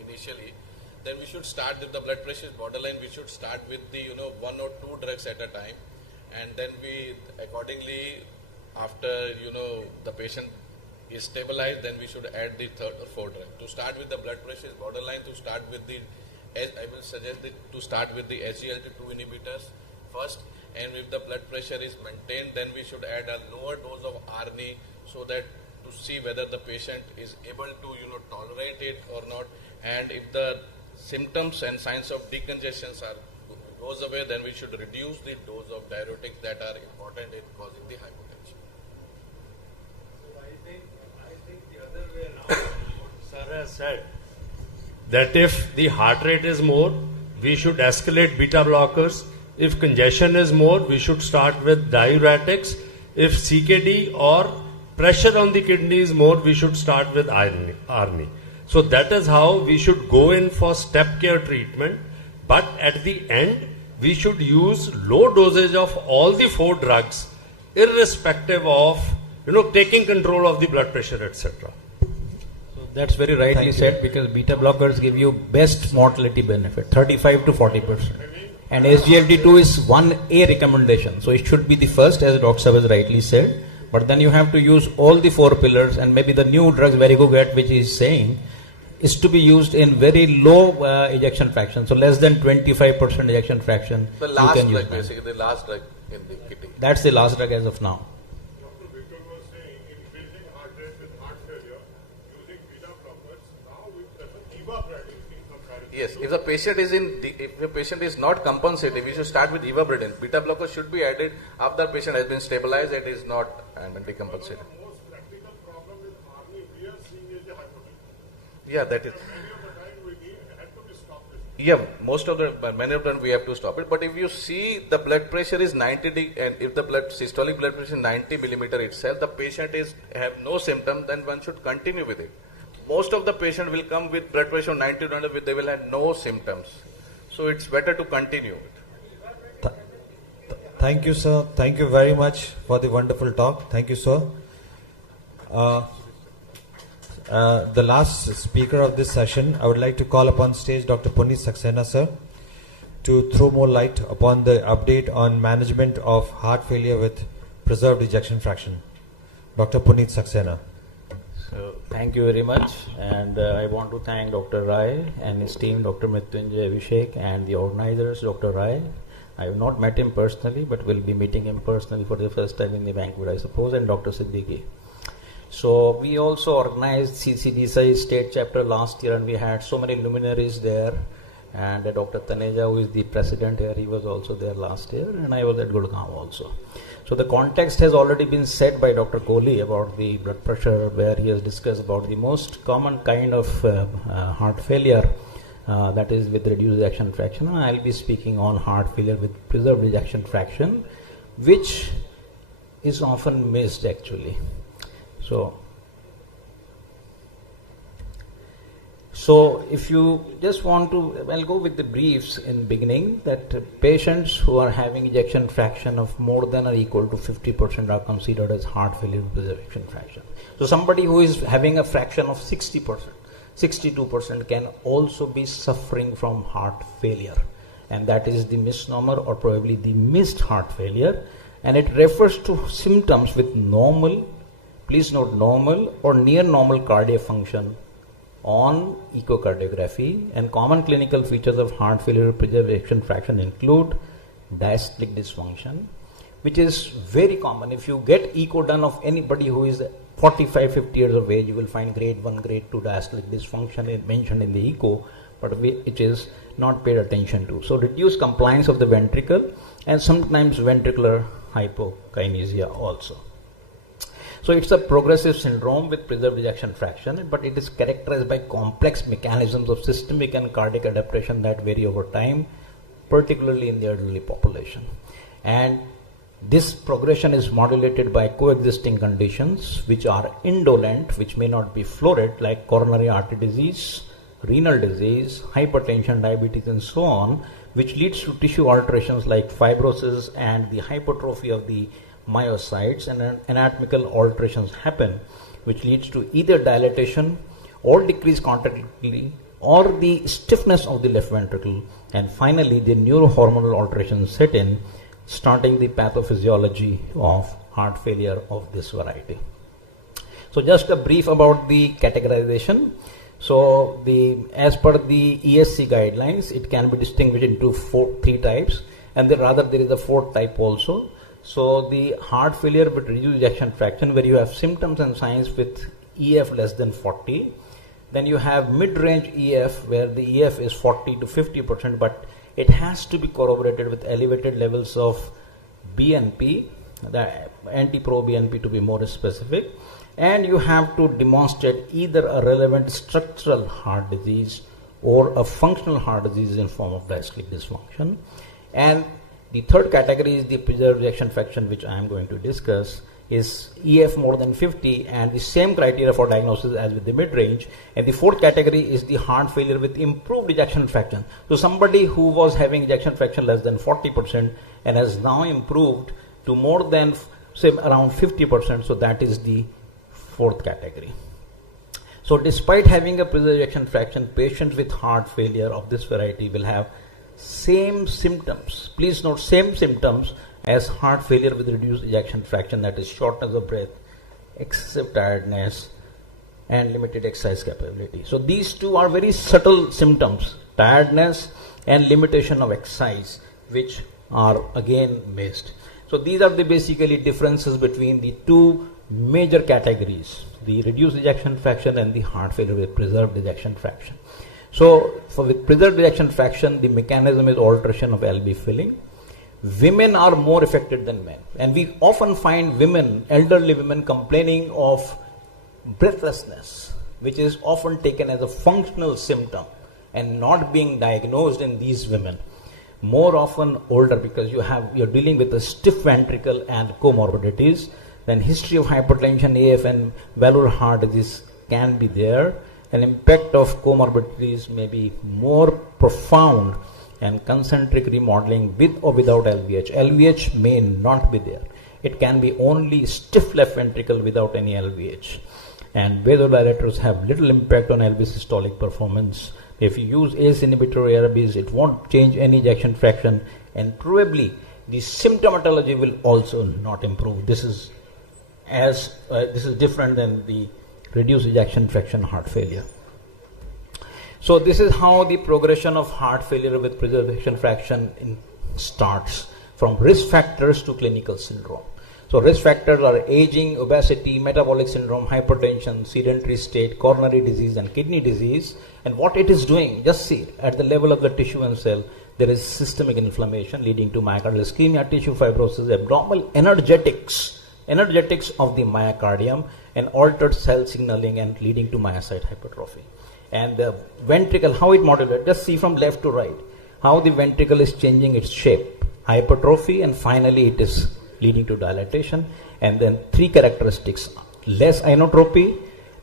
initially, then we should start with the blood pressure borderline. We should start with the 1 or 2 drugs at a time, and then we accordingly, after the patient is stabilized, then we should add the 3rd or 4th drug. To start with the blood pressure borderline, to start with the, I will suggest to start with the SGLT2 inhibitors first, and if the blood pressure is maintained, then we should add a lower dose of ARNI, so that to see whether the patient is able to tolerate it or not, and if the symptoms and signs of decongestion goes away, then we should reduce the dose of diuretics that are important in causing the hypotension. So I think the other way around, what Sir has said, that if the heart rate is more, we should escalate beta blockers. If congestion is more, we should start with diuretics. If CKD or pressure on the kidney is more, we should start with ARNI. So that is how we should go in for step care treatment. But at the end, we should use low dosage of all the 4 drugs irrespective of, taking control of the blood pressure, etc. That's very rightly said, because beta blockers give you best mortality benefit, 35 to 40%. And SGLT2 is 1A recommendation, so it should be the first, as Dr. Sahab has rightly said. But then you have to use all the 4 pillars, and maybe the new drugs, Varigogat, which he is saying, is to be used in very low ejection fraction, so less than 25% ejection fraction. The last drug, basically, the last drug in the kidney. That's the last drug as of now. Yes, if the patient is not compensating, we should start with ivabradine. Beta blocker should be added after the patient has been stabilized and is not decompensating. Yeah, that is. Yeah, many of them we have to stop it. But if you see the blood pressure is 90, and if the systolic blood pressure is 90 millimeter itself, the patient have no symptom, then one should continue with it. Most of the patient will come with blood pressure 90 to 100, they will have no symptoms. So it's better to continue. Thank you, sir. Thank you very much for the wonderful talk. Thank you, sir. The last speaker of this session, I would like to call upon stage Dr. Puneet Saxena, sir, to throw more light upon the update on management of heart failure with preserved ejection fraction. Dr. Puneet Saxena. So, thank you very much, and I want to thank Dr. Rai and his team, Dr. Mrityunjay Abhishek, and the organizers, Dr. Rai. I have not met him personally, but will be meeting him personally for the first time in the banquet, I suppose, and Dr. Siddiqui. So we also organized CCDSI state chapter last year, and we had so many luminaries there, and Dr. Taneja, who is the president here, he was also there last year, and I was at Gurgaon also. So the context has already been set by Dr. Kohli about the blood pressure, where he has discussed about the most common kind of heart failure, that is with reduced ejection fraction. And I'll be speaking on heart failure with preserved ejection fraction, which is often missed actually. So if you just want to, I'll go with the briefs in beginning, that patients who are having ejection fraction of more than or equal to 50% are considered as heart failure with ejection fraction. So somebody who is having a fraction of 60%, 62% can also be suffering from heart failure. And that is the misnomer or probably the missed heart failure. And it refers to symptoms with normal, please note normal or near normal cardiac function on echocardiography, and common clinical features of heart failure with preserved ejection fraction include diastolic dysfunction, which is very common. If you get echo done of anybody who is 45, 50 years of age, you will find grade 1, grade 2 diastolic dysfunction mentioned in the echo, but it is not paid attention to. So reduced compliance of the ventricle and sometimes ventricular hypokinesia also. So it's a progressive syndrome with preserved ejection fraction, but it is characterized by complex mechanisms of systemic and cardiac adaptation that vary over time, particularly in the elderly population. And this progression is modulated by coexisting conditions which are indolent, which may not be florid, like coronary artery disease, renal disease, hypertension, diabetes, and so on, which leads to tissue alterations like fibrosis and the hypertrophy of the myocytes, and anatomical alterations happen, which leads to either dilatation or decreased contractility or the stiffness of the left ventricle, and finally the neurohormonal alterations set in, starting the pathophysiology of heart failure of this variety. So just a brief about the categorization. So as per the ESC guidelines, it can be distinguished into three types, and there is a fourth type also. So the heart failure with reduced ejection fraction, where you have symptoms and signs with EF less than 40. Then you have mid-range EF, where the EF is 40 to 50%, but it has to be corroborated with elevated levels of BNP, the anti-pro-BNP to be more specific. And you have to demonstrate either a relevant structural heart disease or a functional heart disease in form of diastolic dysfunction. And the third category is the preserved ejection fraction, which I am going to discuss, is EF more than 50, and the same criteria for diagnosis as with the mid-range. And the fourth category is the heart failure with improved ejection fraction. So somebody who was having ejection fraction less than 40% and has now improved to more than same around 50%, so that is the fourth category. So despite having a preserved ejection fraction, patients with heart failure of this variety will have same symptoms. Please note, same symptoms as heart failure with reduced ejection fraction, that is shortness of breath, excessive tiredness, and limited exercise capability. So these two are very subtle symptoms, tiredness and limitation of exercise, which are again missed. So these are the basically differences between the two major categories, the reduced ejection fraction and the heart failure with preserved ejection fraction. So for with preserved ejection fraction, the mechanism is alteration of LV filling. Women are more affected than men, and we often find women, elderly women, complaining of breathlessness, which is often taken as a functional symptom and not being diagnosed in these women. More often older, because you're dealing with a stiff ventricle and comorbidities, then history of hypertension, AF and valvular heart disease can be there. An impact of comorbidities may be more profound, and concentric remodeling with or without LVH. LVH may not be there. It can be only stiff left ventricle without any LVH. And vasodilators have little impact on LV systolic performance. If you use ACE inhibitor or ARBs, it won't change any ejection fraction, and probably the symptomatology will also not improve. This is different than the reduced ejection fraction heart failure. So this is how the progression of heart failure with preserved ejection fraction starts, from risk factors to clinical syndrome. So risk factors are aging, obesity, metabolic syndrome, hypertension, sedentary state, coronary disease and kidney disease. And what it is doing, just see, at the level of the tissue and cell, there is systemic inflammation leading to myocardial ischemia, tissue fibrosis, abnormal energetics of the myocardium, and altered cell signaling and leading to myocyte hypertrophy. And the ventricle, how it modulates, just see from left to right, how the ventricle is changing its shape, hypertrophy, and finally it is leading to dilatation. And then three characteristics: less inotropy,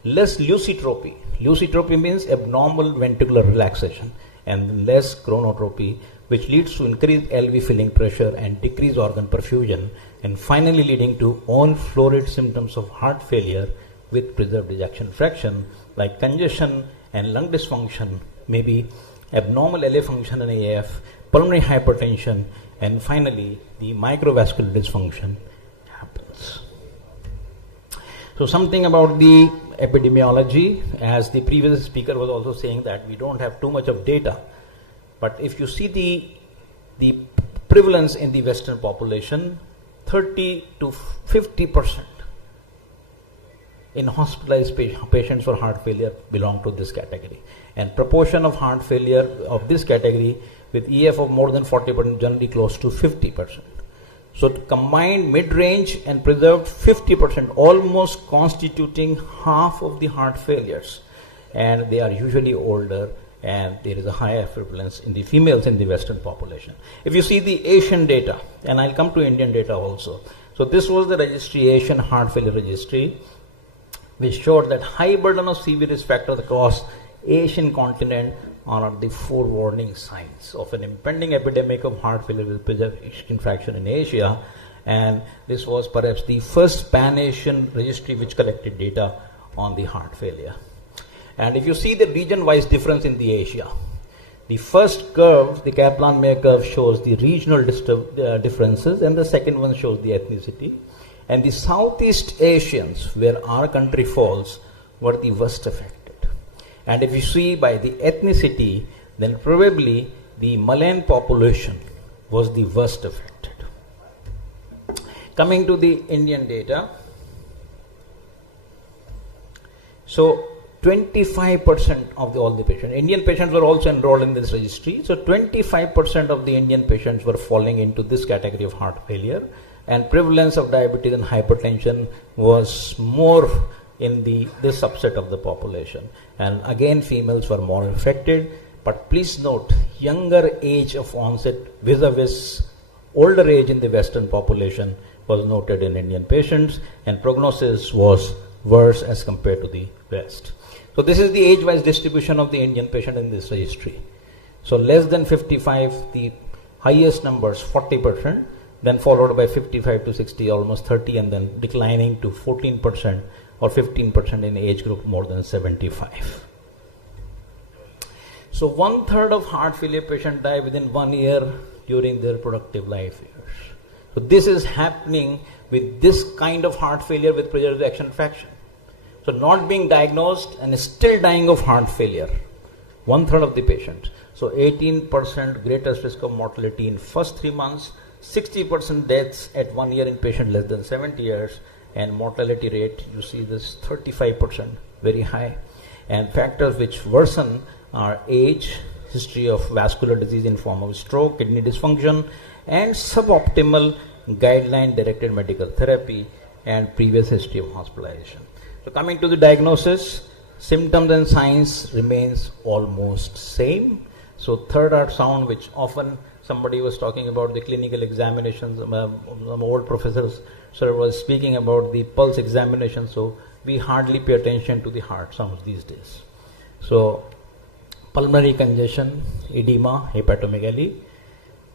less lucitropy. Lucitropy means abnormal ventricular relaxation, and less chronotropy, which leads to increased LV filling pressure and decreased organ perfusion, and finally leading to all florid symptoms of heart failure with preserved ejection fraction, like congestion and lung dysfunction, maybe abnormal LA function in AF, pulmonary hypertension, and finally the microvascular dysfunction happens. So something about the epidemiology, as the previous speaker was also saying that we don't have too much of data, but if you see the prevalence in the Western population, 30 to 50% in hospitalized patients for heart failure belong to this category, and proportion of heart failure of this category with EF of more than 40%, generally close to 50%. So combined mid-range and preserved 50%, almost constituting half of the heart failures, and they are usually older, and there is a higher prevalence in the females in the Western population. If you see the Asian data, and I'll come to Indian data also. So this was the registry, Asian heart failure registry, which showed that high burden of severe risk factors across Asian continent are the four warning signs of an impending epidemic of heart failure with preserved ejection fraction in Asia. And this was perhaps the first pan-Asian registry which collected data on the heart failure. And if you see the region-wise difference in the Asia, the first curve, the Kaplan-Meier curve, shows the regional differences, and the second one shows the ethnicity. And the Southeast Asians, where our country falls, were the worst affected. And if you see by the ethnicity, then probably the Malayan population was the worst affected. Coming to the Indian data, so 25% of all the patients, Indian patients were also enrolled in this registry, so 25% of the Indian patients were falling into this category of heart failure, and prevalence of diabetes and hypertension was more in this subset of the population. And again, females were more affected, but please note, younger age of onset vis-a-vis older age in the Western population was noted in Indian patients, and prognosis was worse as compared to the West. So this is the age-wise distribution of the Indian patient in this registry. So less than 55, the highest numbers 40%, then followed by 55 to 60, almost 30, and then declining to 14% or 15% in age group more than 75. So 1/3 of heart failure patients die within 1 year during their productive life years. So this is happening with this kind of heart failure with preserved ejection fraction. So not being diagnosed and still dying of heart failure, 1/3 of the patients. So 18% greatest risk of mortality in first 3 months, 60% deaths at 1 year in patient less than 70 years, and mortality rate, you see this 35%, very high. And factors which worsen are age, history of vascular disease in form of stroke, kidney dysfunction, and suboptimal guideline directed medical therapy and previous history of hospitalization. So coming to the diagnosis, symptoms and signs remains almost same. So third ultrasound, which often somebody was talking about the clinical examinations, some old professors sir was speaking about the pulse examination, so we hardly pay attention to the heart sounds these days. So pulmonary congestion, edema, hepatomegaly,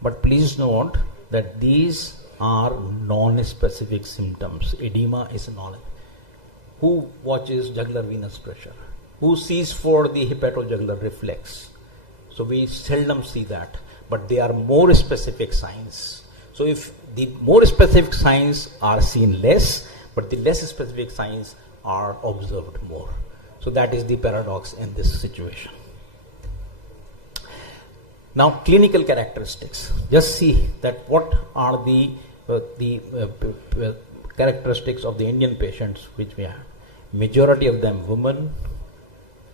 but please note that these are non-specific symptoms. Edema is non. Who watches jugular venous pressure? Who sees for the hepatojugular reflex? So we seldom see that, but they are more specific signs. So if the more specific signs are seen less, but the less specific signs are observed more. So that is the paradox in this situation. Now clinical characteristics. Just see that what are the characteristics of the Indian patients which we have. Majority of them women,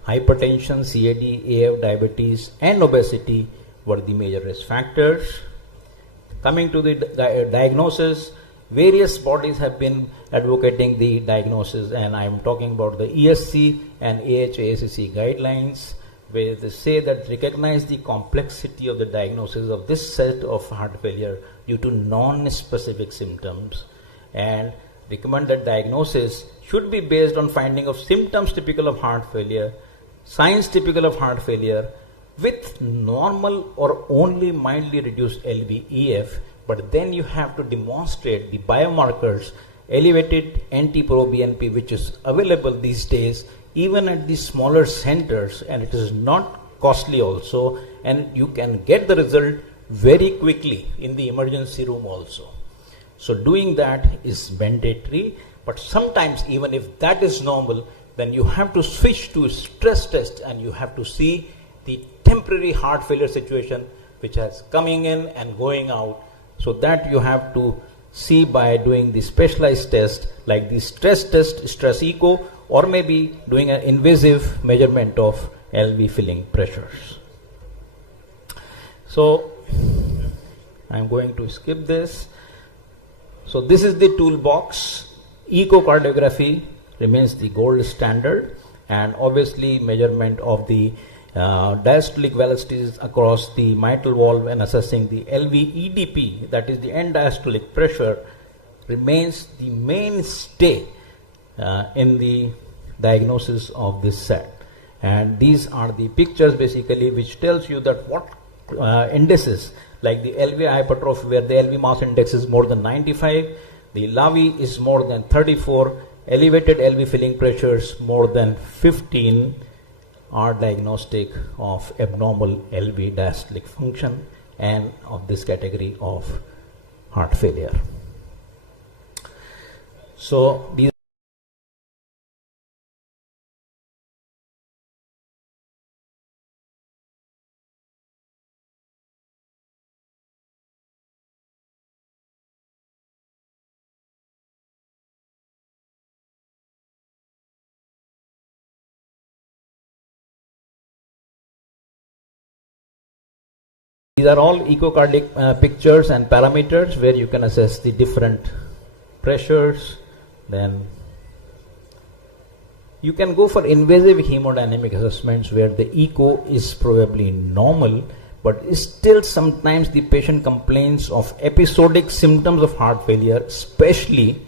hypertension, CAD, AF, diabetes and obesity were the major risk factors. Coming to the diagnosis, various bodies have been advocating the diagnosis, and I am talking about the ESC and AHACC guidelines, where they say that recognize the complexity of the diagnosis of this set of heart failure due to non-specific symptoms, and recommend that diagnosis should be based on finding of symptoms typical of heart failure, signs typical of heart failure, with normal or only mildly reduced LVEF, but then you have to demonstrate the biomarkers, elevated NT-proBNP, which is available these days even at the smaller centers, and it is not costly also, and you can get the result very quickly in the emergency room also. So doing that is mandatory, but sometimes even if that is normal, then you have to switch to stress test and you have to see the temporary heart failure situation which has coming in and going out. So that you have to see by doing the specialized test like the stress test, stress echo, or maybe doing an invasive measurement of LV filling pressures. So I'm going to skip this. So this is the toolbox. Echocardiography remains the gold standard, and obviously measurement of the diastolic velocities across the mitral valve and assessing the LVEDP, that is the end diastolic pressure, remains the mainstay in the diagnosis of this set. And these are the pictures basically which tells you that what indices like the LV hypertrophy, where the LV mass index is more than 95, the LAVI is more than 34, elevated LV filling pressures more than 15 are diagnostic of abnormal LV diastolic function and of this category of heart failure. So these are all echocardic pictures and parameters where you can assess the different pressures. Then you can go for invasive hemodynamic assessments where the echo is probably normal, but still sometimes the patient complains of episodic symptoms of heart failure, especially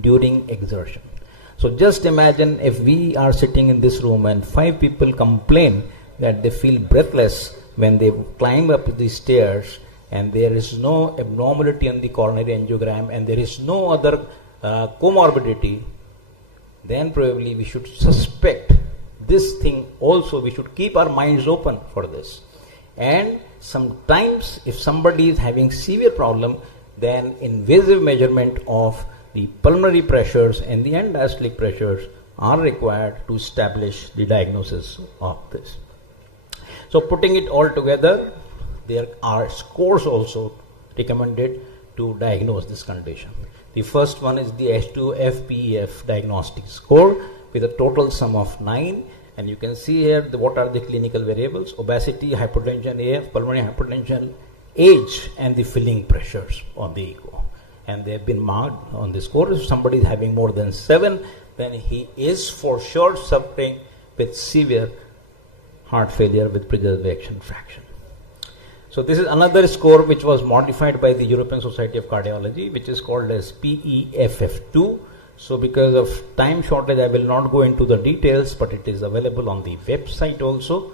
during exertion. So just imagine if we are sitting in this room and 5 people complain that they feel breathless when they climb up the stairs and there is no abnormality on the coronary angiogram, and there is no other comorbidity, then probably we should suspect this thing also. We should keep our minds open for this. And sometimes if somebody is having severe problem, then invasive measurement of the pulmonary pressures and the end diastolic pressures are required to establish the diagnosis of this. So putting it all together, there are scores also recommended to diagnose this condition. The first one is the H2FPEF diagnostic score with a total sum of 9. And you can see here what are the clinical variables: obesity, hypertension, AF, pulmonary hypertension, age, and the filling pressures on the echo. And they have been marked on the score. If somebody is having more than 7, then he is for sure suffering with severe heart failure with preserved ejection fraction. So this is another score which was modified by the European Society of Cardiology, which is called as PEFF2. So because of time shortage, I will not go into the details, but it is available on the website also.